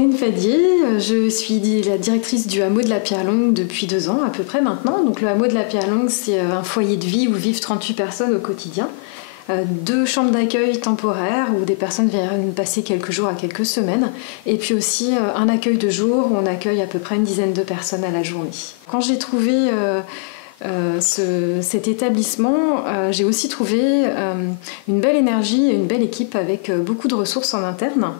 Sandrine Fadier, je suis la directrice du hameau de la Pierre Longue depuis 2 ans à peu près maintenant. Donc le hameau de la Pierre Longue, c'est un foyer de vie où vivent 38 personnes au quotidien. 2 chambres d'accueil temporaires où des personnes viennent passer quelques jours à quelques semaines. Et puis aussi un accueil de jour où on accueille à peu près une dizaine de personnes à la journée. Quand j'ai trouvé cet établissement, j'ai aussi trouvé une belle énergie et une belle équipe avec beaucoup de ressources en interne.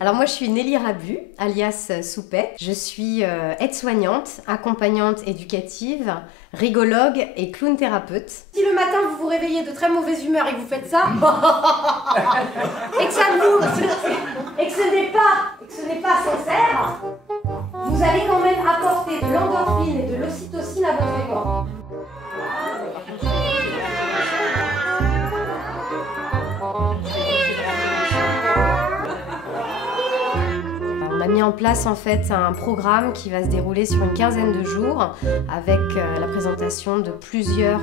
Alors moi je suis Nelly Rabu, alias Soupet. Je suis aide-soignante, accompagnante éducative, rigologue et clown thérapeute. Si le matin vous vous réveillez de très mauvaise humeur et que vous faites ça, et que ce n'est pas sincère, vous allez quand même apporter de l'endorphine et de l'ocytocine à votre corps. On a mis en place en fait un programme qui va se dérouler sur une quinzaine de jours avec la présentation de plusieurs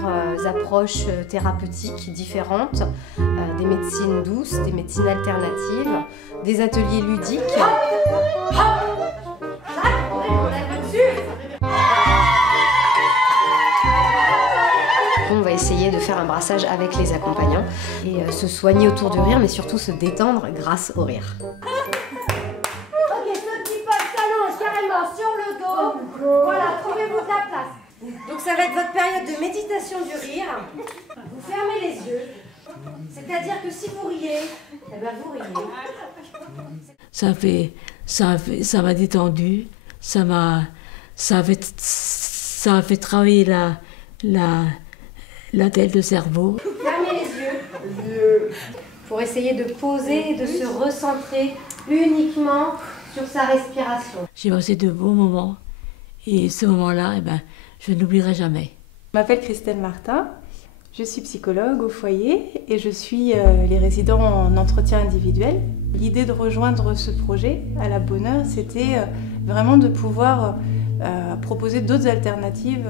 approches thérapeutiques différentes, des médecines douces, des médecines alternatives, des ateliers ludiques. On va essayer de faire un brassage avec les accompagnants et se soigner autour du rire, mais surtout se détendre grâce au rire. Sur le dos, voilà, trouvez-vous de la place. Donc ça va être votre période de méditation du rire. Vous fermez les yeux, c'est-à-dire que si vous riez, eh ben vous riez. Ça m'a détendu, ça m'a fait travailler la tête, le cerveau. Fermez les yeux pour essayer de poser et de se recentrer uniquement sur sa respiration. J'ai passé de beaux moments et ce moment-là, je ne l'oublierai jamais. Je m'appelle Christelle Martin, je suis psychologue au foyer et je suis les résidents en entretien individuel. L'idée de rejoindre ce projet à la Bonheur, c'était vraiment de pouvoir proposer d'autres alternatives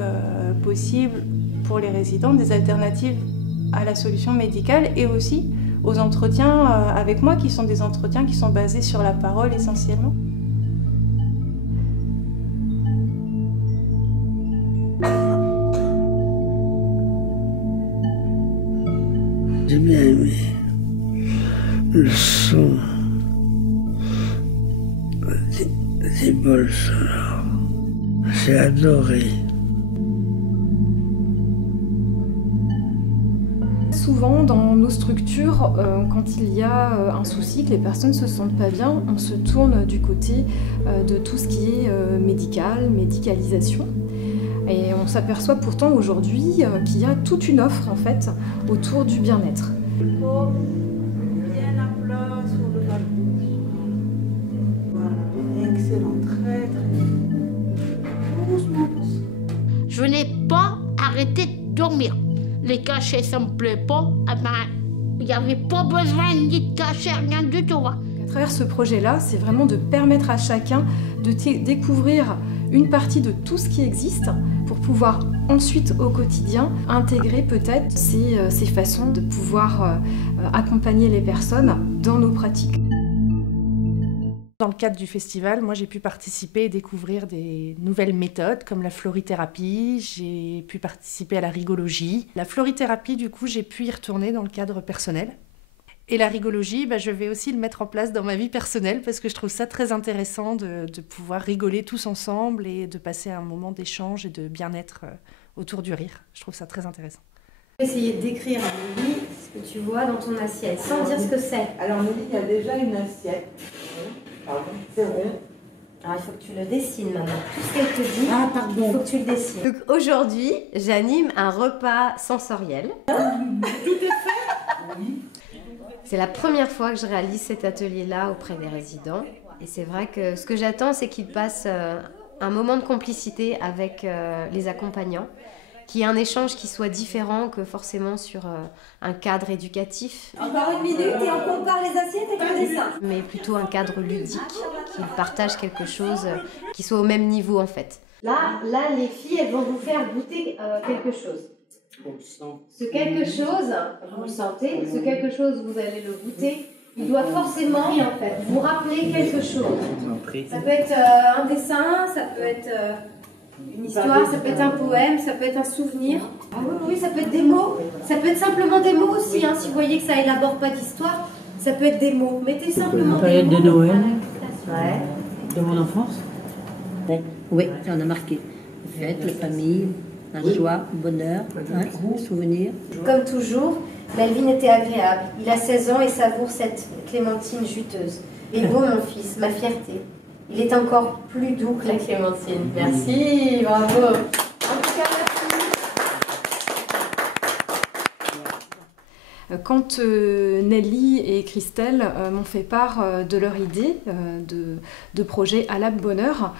possibles pour les résidents, des alternatives à la solution médicale et aussi aux entretiens avec moi, qui sont des entretiens qui sont basés sur la parole essentiellement. J'ai bien aimé le son des bols sonores. J'ai adoré. Souvent, dans nos structures, quand il y a un souci, que les personnes ne se sentent pas bien, on se tourne du côté de tout ce qui est médical, médicalisation. Et on s'aperçoit pourtant aujourd'hui qu'il y a toute une offre en fait autour du bien-être. Bien à plat sur le balcon. Voilà, excellent, très bien. Doucement. Je n'ai pas arrêté de dormir. Les cachets, ça me plaît pas. Il n'y avait pas besoin ni de cachet, rien du tout. À travers ce projet-là, c'est vraiment de permettre à chacun de découvrir une partie de tout ce qui existe pour pouvoir ensuite au quotidien intégrer peut-être ces façons de pouvoir accompagner les personnes dans nos pratiques. Dans le cadre du festival, moi j'ai pu participer et découvrir des nouvelles méthodes comme la florithérapie, j'ai pu participer à la rigologie. La florithérapie, du coup, j'ai pu y retourner dans le cadre personnel. Et la rigologie, je vais aussi le mettre en place dans ma vie personnelle parce que je trouve ça très intéressant de pouvoir rigoler tous ensemble et de passer un moment d'échange et de bien-être autour du rire. Je trouve ça très intéressant. Essayer de décrire à Nelly ce que tu vois dans ton assiette, sans dire ce que c'est. Alors Nelly, il y a déjà une assiette. Pardon, c'est rond. Alors il faut que tu le dessines maintenant. Tout ce qu'elle te dit, Ah, pardon. il faut que tu le dessines. Donc aujourd'hui, j'anime un repas sensoriel. Tout est fait? Oui. C'est la première fois que je réalise cet atelier-là auprès des résidents. Et c'est vrai que ce que j'attends, c'est qu'ils passent un moment de complicité avec les accompagnants, qu'il y ait un échange qui soit différent que forcément sur un cadre éducatif. Encore une minute et on compare les assiettes avec le dessin. Mais plutôt un cadre ludique, qu'ils partagent quelque chose qui soit au même niveau en fait. Là, les filles, elles vont vous faire goûter quelque chose. Ce quelque chose, vous le sentez, ce quelque chose, vous allez le goûter, il doit forcément, en fait, vous rappeler quelque chose. Ça peut être un dessin, ça peut être une histoire, ça peut être un poème, ça peut être un souvenir. Ah oui, ça peut être des mots. Ça peut être simplement des mots aussi, hein, si vous voyez que ça élabore pas d'histoire, ça peut être des mots. Mettez simplement des mots. Période de Noël, Ouais. de mon enfance. Oui, ça en a marqué. Les fêtes, la famille, la joie, le bonheur, les souvenirs. Comme toujours, Melvin était agréable. Il a 16 ans et savoure cette clémentine juteuse. Et beau, mon fils, ma fierté. Il est encore plus doux que la clémentine. Merci, bravo. En tout cas, merci. Quand Nelly et Christelle m'ont fait part de leur idée de projet à la Bonheur,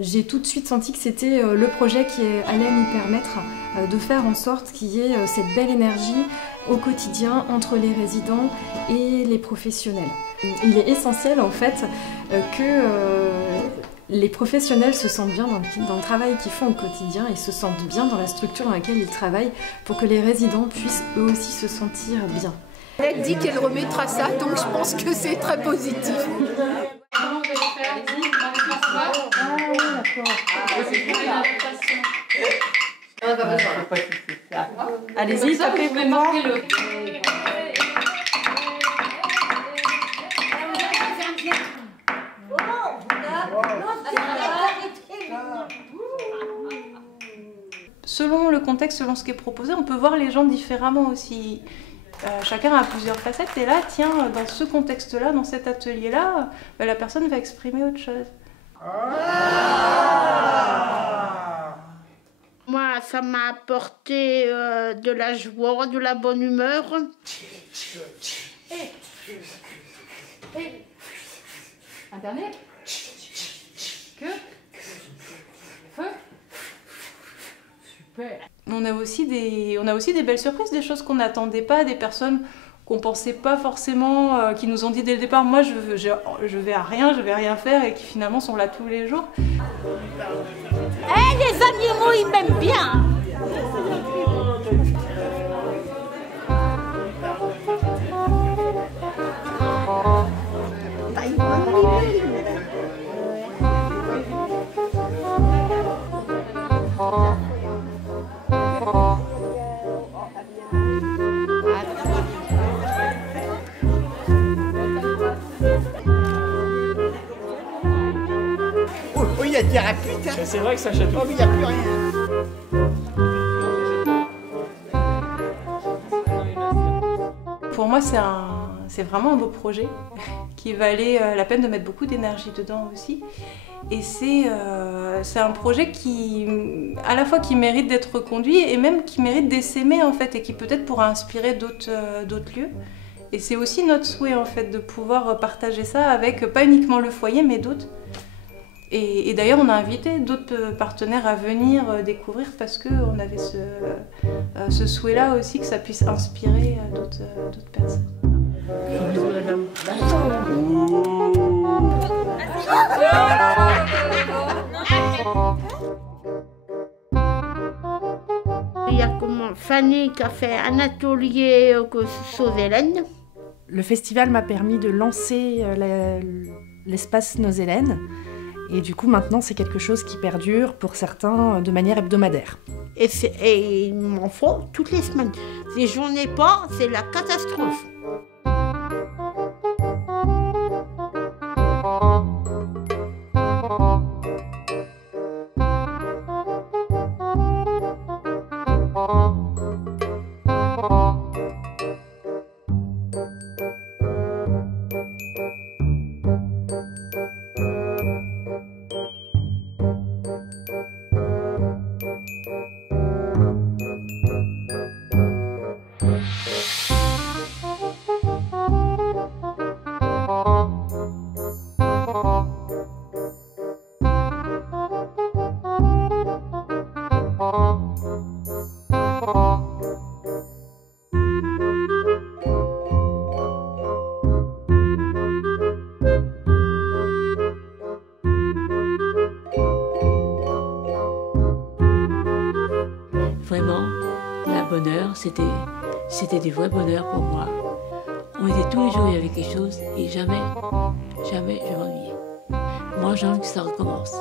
j'ai tout de suite senti que c'était le projet qui allait nous permettre de faire en sorte qu'il y ait cette belle énergie au quotidien entre les résidents et les professionnels. Il est essentiel en fait que les professionnels se sentent bien dans le travail qu'ils font au quotidien et se sentent bien dans la structure dans laquelle ils travaillent pour que les résidents puissent eux aussi se sentir bien. Elle dit qu'elle remettra ça, donc je pense que c'est très positif. Allez-y, tapez pour moi. Selon le contexte, selon ce qui est proposé, on peut voir les gens différemment aussi. Chacun a plusieurs facettes et là, tiens, dans ce contexte-là, dans cet atelier-là, la personne va exprimer autre chose. Moi, ça m'a apporté de la joie, de la bonne humeur. Internet. Que feu. Super. On a aussi des belles surprises, des choses qu'on n'attendait pas, des personnes qu'on pensait pas forcément, qui nous ont dit dès le départ, moi je vais à rien, je vais rien faire, et qui finalement sont là tous les jours. Eh, les animaux, ils m'aiment bien. Oh, il y a des rapides. C'est vrai que ça chatouille. Oh, il n'y a plus rien. Pour moi, c'est vraiment un beau projet qui valait la peine de mettre beaucoup d'énergie dedans aussi. Et c'est un projet qui, à la fois, qui mérite d'être reconduit et même qui mérite d'essaimer en fait, et qui peut-être pourra inspirer d'autres lieux. Et c'est aussi notre souhait en fait de pouvoir partager ça avec pas uniquement le foyer mais d'autres. Et d'ailleurs, on a invité d'autres partenaires à venir découvrir parce qu'on avait ce souhait-là aussi que ça puisse inspirer d'autres personnes. Il y a Fanny qui a fait un atelier sur Hélène. Le festival m'a permis de lancer l'espace Nos Hélènes. Et du coup, maintenant, c'est quelque chose qui perdure pour certains de manière hebdomadaire. Et ils m'en font toutes les semaines. Si j'en ai pas, c'est la catastrophe. bonheur, c'était du vrai bonheur pour moi. On était tous les jours, il y avait quelque chose et jamais je m'ennuyais. Moi, j'ai envie que ça recommence.